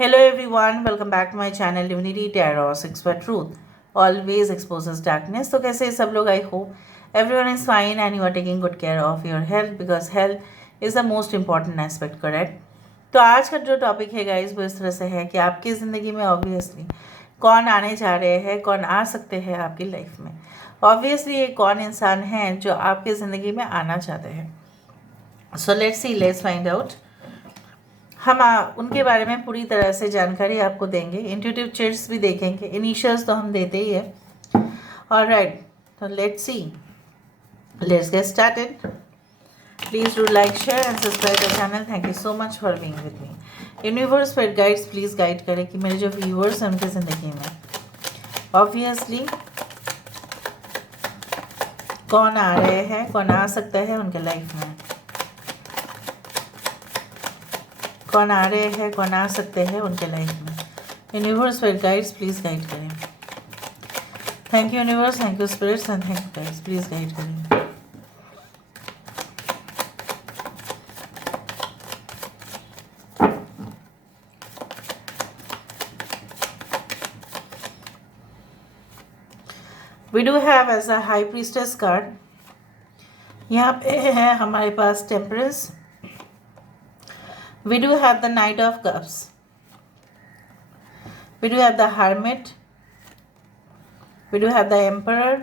Hello everyone, welcome back to my channel Divinity Tarot 6 for Truth. Always exposes darkness. तो कैसे हैं सब लोग? I hope everyone is fine and you are taking good care of your health because health is the most important aspect, correct? तो आज का जो topic है गाइस वो इस तरह से है कि आपकी ज़िंदगी में ऑब्वियसली कौन आने जा रहे हैं, कौन आ सकते हैं आपकी लाइफ में। ऑब्वियसली ये कौन इंसान है जो आपकी ज़िंदगी में आना चाहते हैं। So let's find out. हम उनके बारे में पूरी तरह से जानकारी आपको देंगे, इंट्यूटिव चेट्स भी देखेंगे, इनिशियल्स तो हम देते ही है। ऑलराइट, तो let's get started. Please do like, share and subscribe the channel. Thank you so much for being with me. Universe पर गाइड्स प्लीज गाइड करें कि मेरे जो व्यूअर्स हैं उनकी ज़िंदगी में ऑब्वियसली कौन आ रहे हैं, कौन आ सकता है उनके लाइफ में, कौन आ रहे हैं, कौन आ सकते हैं उनके लाइफ में। यूनिवर्स पर गाइड्स प्लीज गाइड करें। Thank you universe, thank you spirits and thank you guides, please guide करें। We do have as a high priestess card. यहाँ पे है हमारे पास temperance. We do have the Knight of Cups. We do have the Hermit. We do have the Emperor.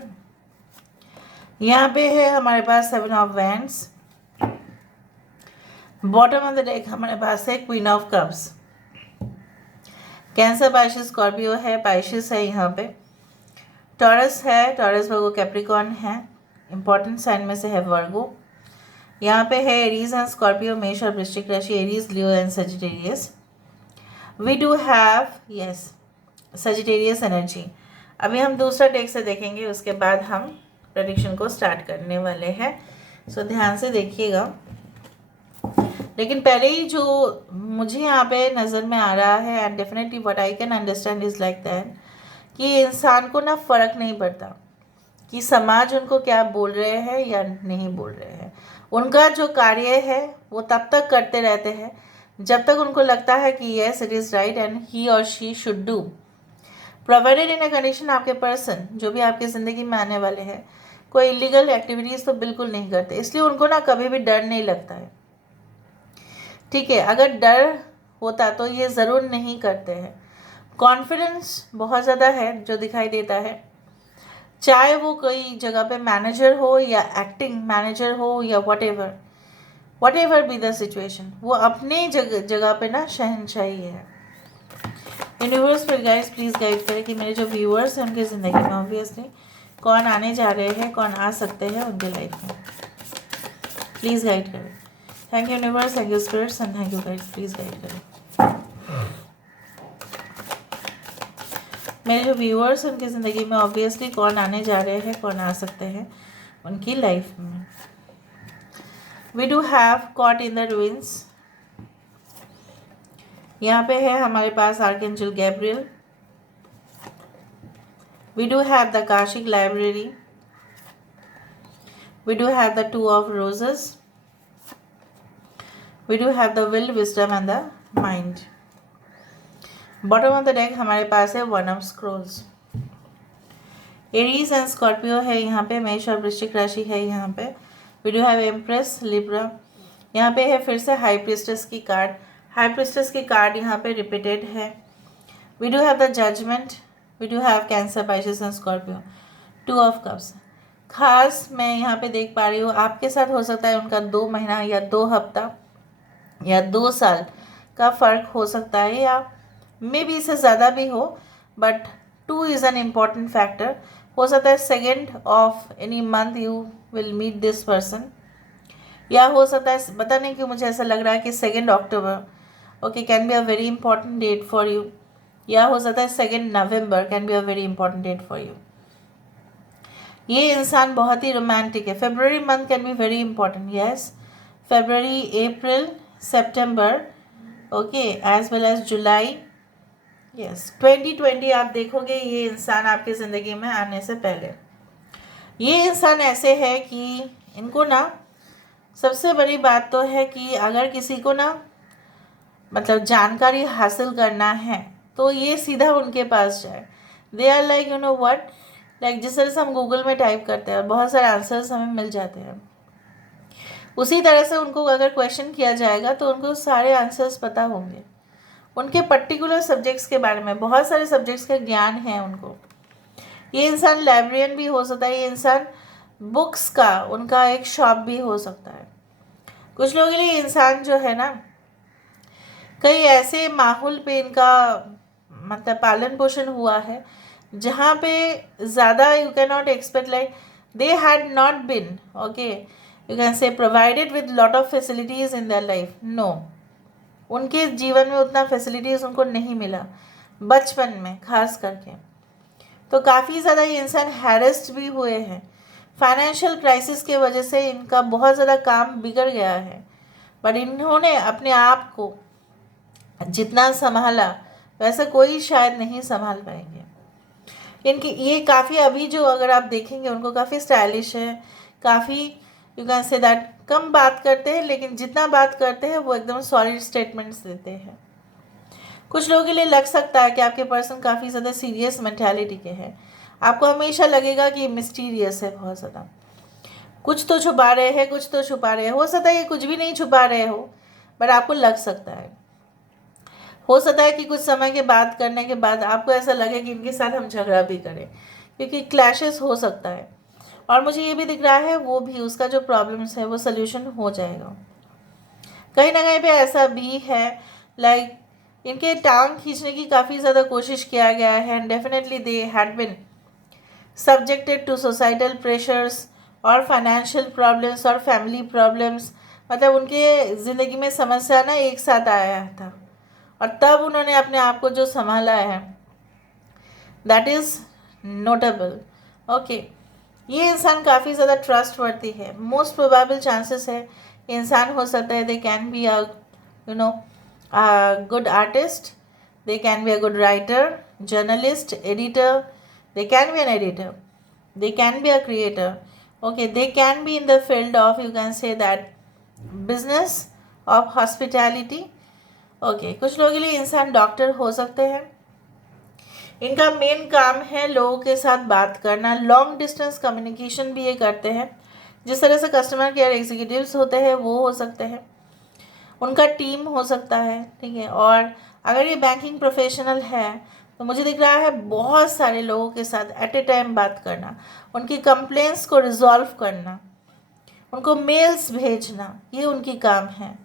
यहाँ पे है हमारे पास Seven of Wands. Bottom of the deck हमारे पास है Queen of Cups. Cancer, Pisces, Scorpio है, Pisces है यहाँ पे, टॉरस है, टॉरस वर्गो कैप्रिकॉर्न है, इंपॉर्टेंट साइन में से है वर्गो। यहाँ पे है एरीज एंड स्कॉर्पियो, मेष और वृश्चिक राशि, Aries, Leo and Sagittarius. We do have yes Sagittarius energy. अभी हम दूसरा डेक से देखेंगे, उसके बाद हम प्रेडिक्शन को स्टार्ट करने वाले हैं। सो ध्यान से देखिएगा। लेकिन पहले ही जो मुझे यहाँ पे नज़र में आ रहा है and definitely what I can understand is like that कि इंसान को ना फ़र्क नहीं पड़ता कि समाज उनको क्या बोल रहे हैं या नहीं बोल रहे हैं। उनका जो कार्य है वो तब तक करते रहते हैं जब तक उनको लगता है कि yes it is right and he और she should do, provided in a condition आपके पर्सन जो भी आपकी ज़िंदगी में आने वाले हैं कोई इलीगल एक्टिविटीज़ तो बिल्कुल नहीं करते, इसलिए उनको ना कभी भी डर नहीं लगता है। ठीक है, अगर डर होता तो ये ज़रूर नहीं करते हैं। कॉन्फिडेंस बहुत ज़्यादा है जो दिखाई देता है, चाहे वो कोई जगह पे मैनेजर हो या एक्टिंग मैनेजर हो या what ever be the situation, वो अपने जगह पे ना शहनशाही है। यूनिवर्स पर गाइड्स प्लीज़ गाइड करें कि मेरे जो व्यूअर्स हैं उनकी ज़िंदगी में ऑब्वियसली कौन आने जा रहे हैं, कौन आ सकते हैं उनके लाइफ में, प्लीज़ गाइड करें। Thank you universe, thank you spirits and thank you guides, please guide करें। मेरे जो व्यूअर्स हैं उनकी ज़िंदगी में ऑब्वियसली कौन आने जा रहे हैं, कौन आ सकते हैं उनकी लाइफ में। We do have caught in the ruins. यहाँ पे है हमारे पास archangel Gabriel. We do have the Akashic library. We do have the two of roses. We do have the will, wisdom and the mind. Bottom of the deck हमारे पास है one of scrolls. Aries and Scorpio है यहाँ पे, मेष और वृश्चिक राशि है यहाँ पे। We do have empress, Libra. यहाँ पे है फिर से हाई प्रीस्टेस की कार्ड। हाई प्रीस्टेस की कार्ड यहाँ पे रिपीटेड है। We do have the judgement. We do have Cancer, Pisces and Scorpio, two of cups. खास मैं यहाँ पे देख पा रही हूँ आपके साथ हो सकता है उनका 2 महीना या 2 हफ्ता या 2 साल का फ़र्क हो सकता है, या मे बी इससे ज़्यादा भी हो, but 2 is an important factor. हो सकता है 2nd of any month you will meet this person, या हो सकता है, पता नहीं क्यों मुझे ऐसा लग रहा है कि 2nd October okay can be a very important date for you, या हो सकता है 2nd November can be a very important date for you. ये इंसान बहुत ही रोमांटिक है। February month can be very important, yes, February, April, September, okay, as well as July, yes. 2020 आप देखोगे ये इंसान आपकी ज़िंदगी में आने से पहले, ये इंसान ऐसे है कि इनको ना सबसे बड़ी बात तो है कि अगर किसी को ना मतलब जानकारी हासिल करना है तो ये सीधा उनके पास जाए। They are like you know what, like जिस तरह से हम गूगल में टाइप करते हैं और बहुत सारे आंसर्स हमें मिल जाते हैं, उसी तरह से उनको अगर क्वेश्चन किया जाएगा तो उनको सारे आंसर्स पता होंगे। उनके पर्टिकुलर सब्जेक्ट्स के बारे में बहुत सारे सब्जेक्ट्स का ज्ञान है उनको। ये इंसान लाइब्रेरियन भी हो सकता है, ये इंसान बुक्स का उनका एक शॉप भी हो सकता है। कुछ लोगों के लिए इंसान जो है ना, कई ऐसे माहौल पे इनका मतलब पालन पोषण हुआ है जहाँ पे ज़्यादा you can not expect, like they had not been okay you can say provided with lot of facilities in their life. No, उनके जीवन में उतना फैसिलिटीज़ उनको नहीं मिला बचपन में खास करके। तो काफ़ी ज़्यादा ये इंसान हैरेस्ड भी हुए हैं। फाइनेंशियल क्राइसिस के वजह से इनका बहुत ज़्यादा काम बिगड़ गया है, बट इन्होंने अपने आप को जितना संभाला वैसे कोई शायद नहीं संभाल पाएंगे। इनकी ये काफ़ी अभी जो अगर आप देखेंगे उनको काफ़ी स्टाइलिश है, काफ़ी you can say that come बात करते हैं, लेकिन जितना बात करते हैं वो एकदम सॉलिड स्टेटमेंट्स देते हैं। कुछ लोगों के लिए लग सकता है कि आपके पर्सन काफ़ी ज़्यादा सीरियस मेंटालिटी के हैं। आपको हमेशा लगेगा कि ये मिस्टीरियस है बहुत ज़्यादा, कुछ तो छुपा रहे हैं, कुछ तो छुपा रहे हैं। हो सकता है ये कुछ भी नहीं छुपा रहे हो, बट आपको लग सकता है। हो सकता है कि कुछ समय के बात करने के बाद आपको ऐसा लगे कि इनके साथ हम झगड़ा भी करें, क्योंकि क्लैशेस हो सकता है। और मुझे ये भी दिख रहा है वो भी उसका जो प्रॉब्लम्स है वो सल्यूशन हो जाएगा। कहीं ना कहीं पे ऐसा भी है, लाइक इनके टांग खींचने की काफ़ी ज़्यादा कोशिश किया गया है, and definitely they had been subjected to societal pressures और फाइनेंशियल प्रॉब्लम्स और फैमिली प्रॉब्लम्स। मतलब उनके ज़िंदगी में समस्या ना एक साथ आया था, और तब उन्होंने अपने आप को जो संभाला है, दैट इज़ नोटेबल। ओके, ये इंसान काफ़ी ज़्यादा ट्रस्ट वर्दी है। मोस्ट प्रोबेबल चांसेस है इंसान हो सकता है they can be a you know good artist, they can be a good writer, journalist, editor, they can be an editor, they can be a creator, okay, they can be in the field of you can say that business of hospitality, okay। कुछ लोगों के लिए इंसान doctor हो सकते हैं। इनका main काम है लोगों के साथ बात करना, लॉन्ग डिस्टेंस कम्युनिकेशन भी ये करते हैं। जिस तरह से कस्टमर केयर एग्जीक्यूटिव्स होते हैं वो हो सकते हैं, उनका टीम हो सकता है, ठीक है। और अगर ये बैंकिंग प्रोफेशनल है तो मुझे दिख रहा है बहुत सारे लोगों के साथ एट ए टाइम बात करना, उनकी कंप्लेंट्स को रिजॉल्व करना, उनको मेल्स भेजना, ये उनकी काम है।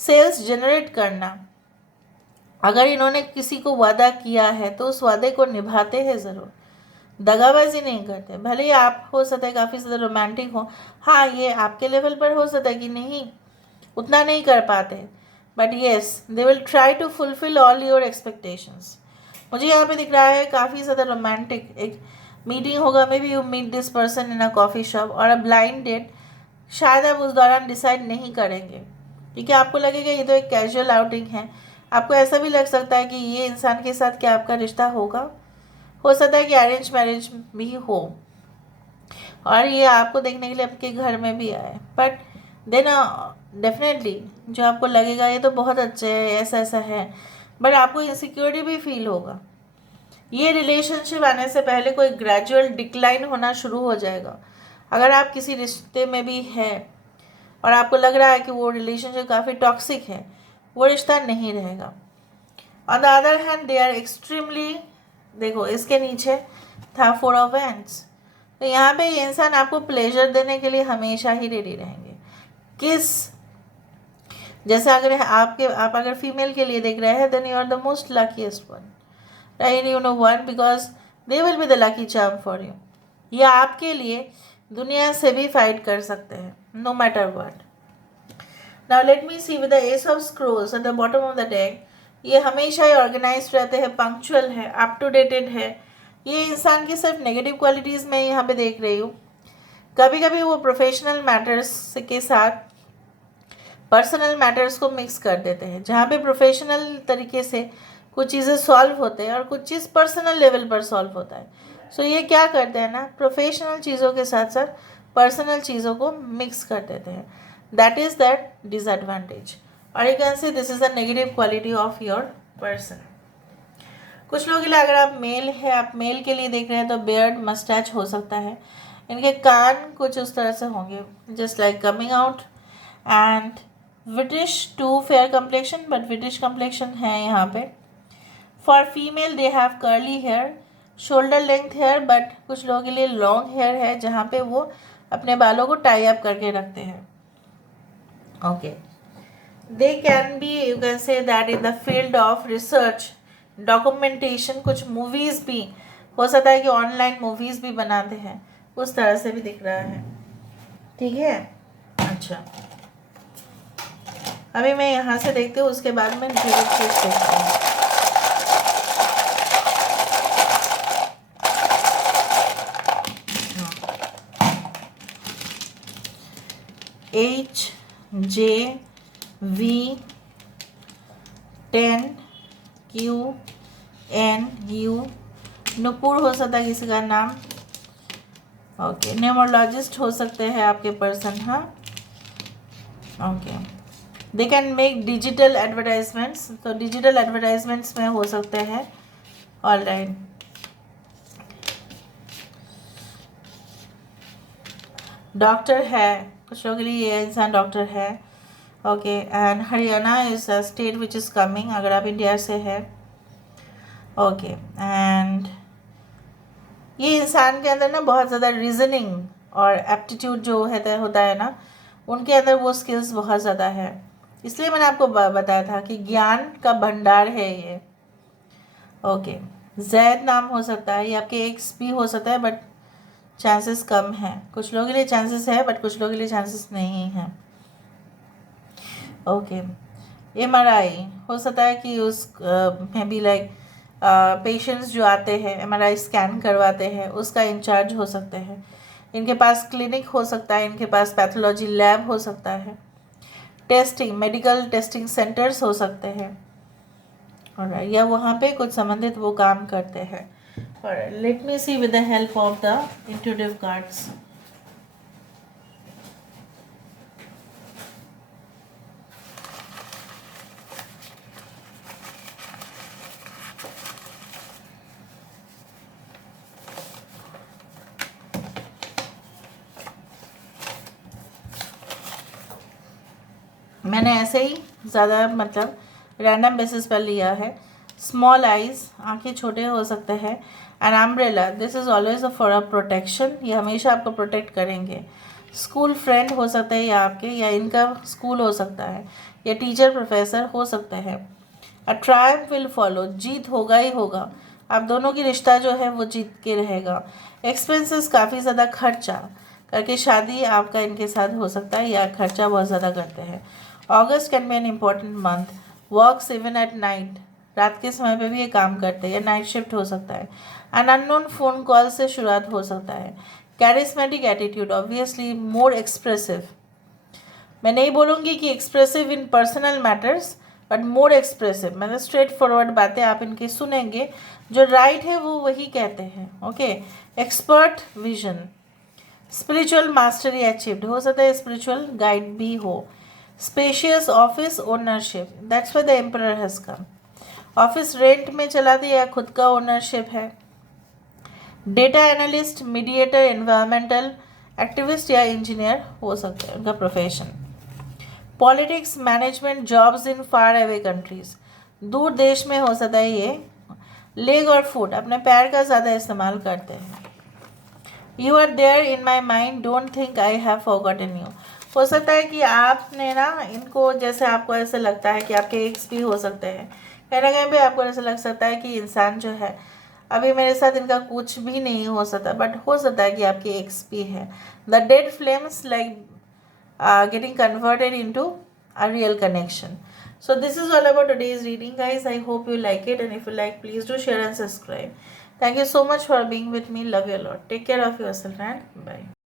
सेल्स जनरेट करना, अगर इन्होंने किसी को वादा किया है तो उस वादे को निभाते हैं ज़रूर, दगाबाजी नहीं करते। भले ही आप हो सकता है काफ़ी ज़्यादा रोमांटिक हो, हाँ ये आपके लेवल पर हो सकता है कि नहीं उतना नहीं कर पाते, but yes they will try to fulfil all your expectations. मुझे यहाँ पे दिख रहा है काफ़ी ज़्यादा रोमांटिक एक मीटिंग होगा, maybe you meet this person in a coffee shop और अ ब्लाइंड डेट। शायद आप उस दौरान डिसाइड नहीं करेंगे क्योंकि आपको लगेगा ये तो एक कैजुअल आउटिंग है। आपको ऐसा भी लग सकता है कि ये इंसान के साथ क्या आपका रिश्ता होगा। हो सकता है कि अरेंज मैरिज भी हो और ये आपको देखने के लिए आपके घर में भी आए, बट देन डेफिनेटली जो आपको लगेगा ये तो बहुत अच्छा है, ऐसा ऐसा है, बट आपको इनसिक्योरिटी भी फील होगा। ये रिलेशनशिप आने से पहले कोई ग्रेजुअल डिक्लाइन होना शुरू हो जाएगा। अगर आप किसी रिश्ते में भी हैं और आपको लग रहा है कि वो रिलेशनशिप काफ़ी टॉक्सिक है, वो रिश्ता नहीं रहेगा। On the other hand they are extremely, देखो इसके नीचे था 4 ऑफ वैंड्स, तो यहाँ पे ये इंसान आपको प्लेजर देने के लिए हमेशा ही रेडी रहेंगे। किस जैसे अगर आप अगर फीमेल के लिए देख रहे हैं, then you are the most luckiest one, right? You know one, because they will be the lucky charm for you. ये आपके लिए दुनिया से भी फाइट कर सकते हैं, no matter what. Now let me see with the ace of scrolls at the bottom of the deck. ये हमेशा ही ऑर्गेनाइज रहते हैं, पंक्चुअल है, अप टू डेटेड है। ये इंसान की सिर्फ नेगेटिव क्वालिटीज़ मैं यहाँ पे देख रही हूँ। कभी कभी वो प्रोफेशनल मैटर्स के साथ पर्सनल मैटर्स को मिक्स कर देते हैं, जहाँ पे प्रोफेशनल तरीके से कुछ चीज़ें सॉल्व होते हैं और कुछ चीज़ पर्सनल लेवल पर सॉल्व होता है। सो ये क्या करते हैं ना, प्रोफेशनल चीज़ों के साथ साथ पर्सनल चीज़ों को मिक्स कर देते हैं। That is that disadvantage. और you can say this is the negative quality of your person. कुछ लोगों के लिए, अगर आप मेल है, आप मेल के लिए देख रहे हैं तो बियर्ड मस्टैच हो सकता है। इनके कान कुछ उस तरह से होंगे, just like coming out. And British to fair complexion, but British complexion है यहाँ पे। For female they have curly hair, shoulder length hair, but कुछ लोगों के लिए लॉन्ग हेयर है जहाँ पे वो अपने बालों को टाई अप करके रखते हैं। Okay, they can be, you can say that in the field of research, documentation, कुछ मूवीज़ भी हो सकता है कि ऑनलाइन मूवीज़ भी बनाते हैं, उस तरह से भी दिख रहा है। ठीक है, अच्छा, अभी मैं यहाँ से देखती हूँ, उसके बाद में जीरो चीज देखती हूँ। HJV10QNU, नुपुर हो सकता है किसी का नाम। ओके, न्यूमरोलॉजिस्ट हो सकते हैं आपके पर्सन। हाँ, okay, they can make digital advertisements, तो डिजिटल एडवर्टाइजमेंट्स में हो सकते हैं। ऑल राइट, डॉक्टर है, कुछ लोगों के लिए ये इंसान डॉक्टर है। Okay, and Haryana is a state which is coming, अगर आप इंडिया से है। ओके, एंड ये इंसान के अंदर ना बहुत ज़्यादा रीजनिंग और एप्टीट्यूड जो होता है ना, उनके अंदर वो स्किल्स बहुत ज़्यादा है। इसलिए मैंने आपको बताया था कि ज्ञान का भंडार है ये। ओके, जैद नाम हो सकता है, ये आपके एक्स भी हो सकता है, बट चांसेस कम हैं। कुछ लोगों के लिए चांसेस है, बट कुछ लोगों के लिए चांसेस नहीं हैं। ओके, MRI हो सकता है कि उस में भी लाइक पेशेंट्स जो आते हैं MRI स्कैन करवाते हैं, उसका इंचार्ज हो सकते हैं। इनके पास क्लिनिक हो सकता है, इनके पास पैथोलॉजी लैब हो सकता है, टेस्टिंग, मेडिकल टेस्टिंग सेंटर्स हो सकते हैं, और या वहाँ पे कुछ संबंधित वो काम करते हैं। और let me see with the help of the intuitive cards. मैंने ऐसे ही ज़्यादा मतलब रैंडम बेसिस पर लिया है। स्मॉल आइज़, आंखें छोटे हो सकते हैं। And umbrella, this is always for a protection, ये हमेशा आपको प्रोटेक्ट करेंगे। स्कूल फ्रेंड हो सकते हैं या आपके, या इनका स्कूल हो सकता है, या टीचर प्रोफेसर हो सकते हैं। अ ट्रायम्फ विल फॉलो, जीत होगा ही होगा, आप दोनों की रिश्ता जो है वो जीत के रहेगा। एक्सपेंसेस, काफ़ी ज़्यादा खर्चा करके शादी आपका इनके साथ हो सकता है, या खर्चा बहुत ज़्यादा करते हैं। August can be an important month, works even at night, रात के समय पे भी ये काम करते हैं, या नाइट शिफ्ट हो सकता है। एन अननोन फ़ोन कॉल से शुरुआत हो सकता है। Charismatic attitude, obviously more expressive, मैं नहीं बोलूँगी कि expressive in personal matters, but more expressive, मतलब स्ट्रेट फॉरवर्ड बातें आप इनकी सुनेंगे, जो राइट है वो वही कहते हैं। Okay, expert vision, spiritual mastery achieved, हो सकता है स्पिरिचुअल गाइड भी हो। Spacious office ownership, that's why the emperor has come, office rent में चला दिया या खुद का ओनरशिप है। Data analyst, mediator, environmental activist या इंजीनियर हो सकते हैं उनका profession. Politics, management, jobs in far away countries, दूर देश में हो सकता है ये। लेग और फुट, अपने पैर का ज़्यादा इस्तेमाल करते हैं। You are there in my mind, don't think I have forgotten you, हो सकता है कि आपने ना इनको, जैसे आपको ऐसे लगता है कि आपके एक्स भी हो सकते हैं, कहीं ना कहीं भी आपको ऐसा लग सकता है कि इंसान जो है अभी मेरे साथ इनका कुछ भी नहीं हो सकता, बट हो सकता है कि आपके एक्स भी है। The dead flames like getting converted into a real connection. So this is all about today's reading, guys. I hope you like it, and if you like, please do share and subscribe. Thank you so much for being with me. Love you a lot. Take care of yourself and bye.